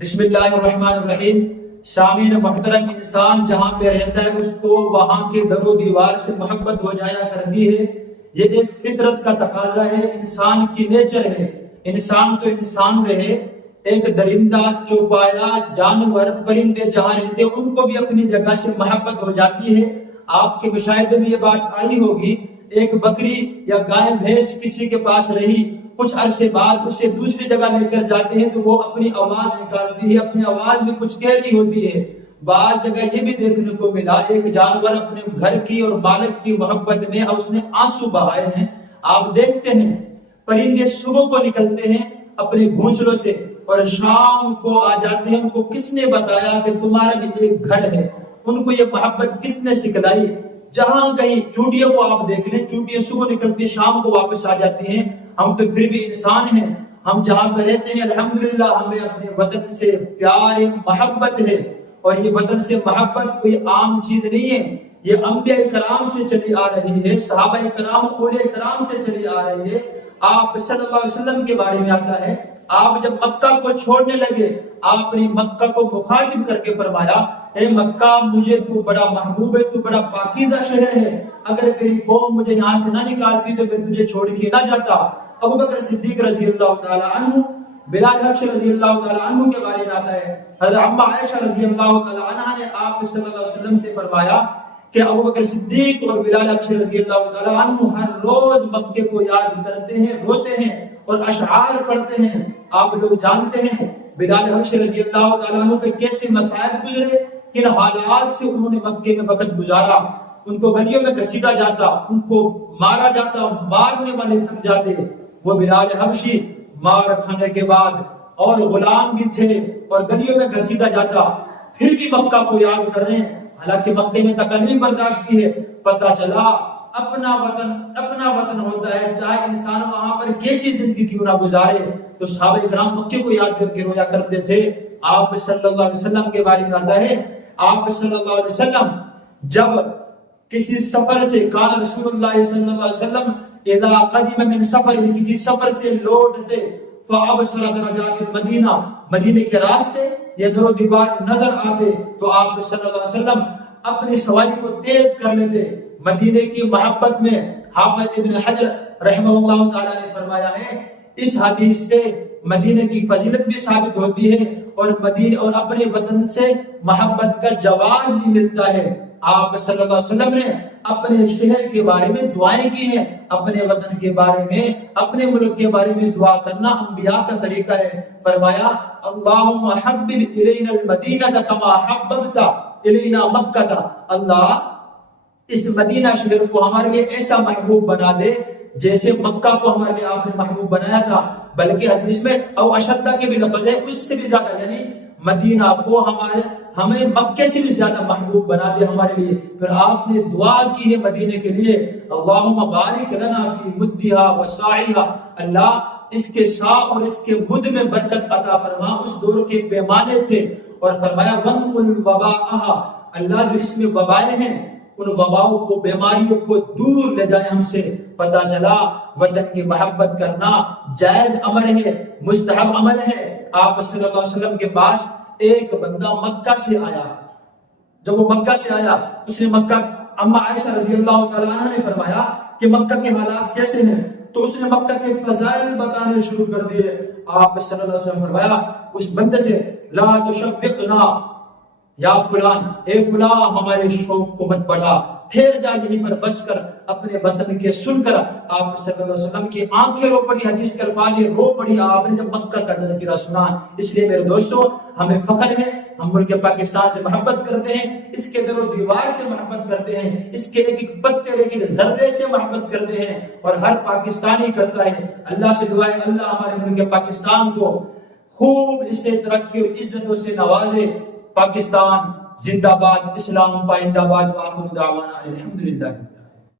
بسم اللہ الرحمن الرحیم۔ سامعین محترم، انسان جہاں پہ رہتا ہے اس کو وہاں کے در و دیوار سے محبت ہو جایا کرتی ہے۔ یہ ایک فطرت کا تقاضا ہے، انسان کی نیچر ہے۔ انسان تو انسان رہے، ایک درندہ، چوپایا، جانور، پرندے جہاں رہتے ہیں ان کو بھی اپنی جگہ سے محبت ہو جاتی ہے۔ آپ کے مشاہدے میں یہ بات آئی ہوگی، ایک بکری یا گائے بھینس کسی کے پاس رہی، کچھ عرصے بعد اسے دوسری جگہ لے کر جاتے ہیں تو وہ اپنی آواز نکالتی ہے، اپنی آواز میں کچھ کہہ رہی ہوتی ہے۔ بعض جگہ یہ بھی دیکھنے کو ملا، ایک جانور اپنے گھر کی اور مالک کی محبت میں اس نے آنسو بہائے ہیں۔ آپ دیکھتے ہیں پرندے صبح کو نکلتے ہیں اپنے گھونسلوں سے اور شام کو آ جاتے ہیں۔ ان کو کس نے بتایا کہ تمہارا بھی ایک گھر ہے؟ ان کو یہ محبت کس نے سکھلائی؟ جہاں کہیں چونٹیوں کو آپ دیکھ لیں، چونٹیاں صبح نکلتی شام کو واپس آ جاتی ہیں۔ ہم تو پھر بھی انسان ہیں، ہم جہاں پہ رہتے ہیں الحمدللہ ہمیں اپنے وطن سے پیار محبت ہے، اور یہ وطن سے محبت کوئی عام چیز نہیں ہے۔ یہ انبیاء کرام سے چلی آ رہی ہے، صحابہ کرام، اولیاء کرام سے چلی آ رہی ہے۔ آپ صلی اللہ علیہ وسلم کے بارے میں آتا ہے، آپ جب مکہ کو چھوڑنے لگے، آپ نے مکہ کو مخاطب کر کے فرمایا، اے مکہ، مجھے تو بڑا محبوب ہے، تو بڑا پاکیزہ شہر ہے، اگر تیری قوم مجھے یہاں سے نہ نکالتی تو میں تجھے چھوڑ کے نہ جاتا۔ ابو بکر صدیق رضی اللہ تعالی عنہ، بلال حبشی رضی اللہ تعالی عنہ کے بارے میں آتا ہے، حضرت عمہ عائشہ رضی اللہ تعالی عنہ نے آپ صلی اللہ علیہ وسلم سے فرمایا کہ ابو بکر صدیق اور بلال حبشی رضی اللہ تعالی عنہ ہر روز مکے کو یاد کرتے ہیں، روتے ہیں اور اشعار پڑھتے ہیں۔ آپ لوگ جانتے ہیں بلال حبشی رضی اللہ تعالی عنہ پہ کیسے مصائب گزرے، کن حالات سے انہوں نے مکے میں وقت گزارا۔ ان کو گلیوں میں گھسیٹا جاتا، ان کو مارا جاتا، مارنے والے تھک جاتے۔ وہ بلال حبشی مار کھانے کے بعد اور غلام بھی تھے اور گلیوں میں گھسیٹا جاتا، پھر بھی مکہ کو یاد کر رہے ہیں، حالانکہ مکے میں تکلیف برداشت کی ہے۔ پتہ چلا اپنا وطن ہوتا ہے، چاہے انسان وہاں پر کیسی زندگی کیوں نہ گزارے۔ تو صحابہ کرام مکے کو یاد کر کے رویا کرتے تھے۔ آپ صلی اللہ علیہ وسلم کے بارے میں آتا ہے، آپ صلی اللہ علیہ وسلم جب کسی سفر سے، کان رسول اللہ صلی اللہ علیہ وسلم اذا قدم من سفر، کسی سفر سے لوٹتے، فابصر درجات المدینہ، مدینے کے راستے یا در و دیوار نظر آتے تو آپ صلی اللہ علیہ وسلم اپنی سواری کو تیز کر لیتے۔ مدینے کی محبت میں حافظ ابن حجر رحمہ اللہ تعالی نے فرمایا ہے، اس حدیث سے مدینے کی فضیلت بھی ثابت ہوتی ہے اور مدینے اور اپنے وطن سے محبت کا جواز بھی ملتا ہے۔ آپ صلی اللہ علیہ وسلم نے اپنے شہر کے بارے میں دعائیں کی ہیں، اپنے وطن کے بارے میں، اپنے ملک کے بارے میں دعا کرنا انبیاء کا طریقہ ہے۔ فرمایا، اللہم حبب الینا المدینہ کما حببت الینا مکہ، اللہ اس مدینہ شہر کو ہمارے لیے ایسا محبوب بنا دے جیسے مکہ کو ہمارے لیے آپ نے محبوب بنایا تھا۔ بلکہ حدیث میں او اشدہ کے بھی لفظ ہے، اس سے بھی زیادہ، یعنی مدینہ کو ہمیں مکے سے بھی زیادہ محبوب بنا دے ہمارے لیے۔ پھر آپ نے دعا کی ہے مدینے کے لیے، اللہم بارک لنا فی مدھا و ساعھا، اللہ اس کے سا اور اس کے مد میں برکت عطا فرما۔ اس دور کے پیمانے تھے، اور فرمایا وَنْقُلْ وَبَاءَهَا، اللہ جو اس میں وبائیں ہیں ان وباؤں کو، بیماریوں کو دور لے جائے ہم سے۔ پتہ چلا وطن کی محبت کرنا جائز عمل ہے، مستحب عمل ہے۔ آپ صلی اللہ علیہ وسلم کے پاس ایک بندہ مکہ سے آیا، جب وہ مکہ سے آیا اس نے مکہ، اما عائشہ رضی اللہ تعالیٰ عنہ نے فرمایا کہ مکہ کے حالات کیسے ہیں، تو اس نے مکہ کے فضائل بتانے شروع کر دیے۔ آپ صلی اللہ علیہ وسلم فرمایا اس بندے سے، لا تشوقنا یا فلان، اے فلاں ہمارے شوق کو مت بڑھا، ٹھہر جا یہیں پر بس کر، اپنے وطن کے سن کر۔ آپ صلی اللہ علیہ وسلم کی آنکھیں رو پڑی، حدیث کے الفاظ رو پڑی آپ نے جب مکہ کا تذکرہ سنا۔ اس لیے میرے دوستو ہمیں فخر ہے، ہم ملک پاکستان سے محبت کرتے ہیں، اس کے در و دیوار سے محبت کرتے ہیں، اس کے ایک ایک پتے ایک ایک ذرے سے محبت کرتے ہیں، اور ہر پاکستانی کرتا ہے۔ اللہ سے دعا ہے اللہ ہمارے ملک پاکستان کو خوب اس سے ترقی اور عزتوں سے نوازے۔ پاکستان زندہ باد، اسلام پائندہ باد، وآخر دعوانا الحمدللہ۔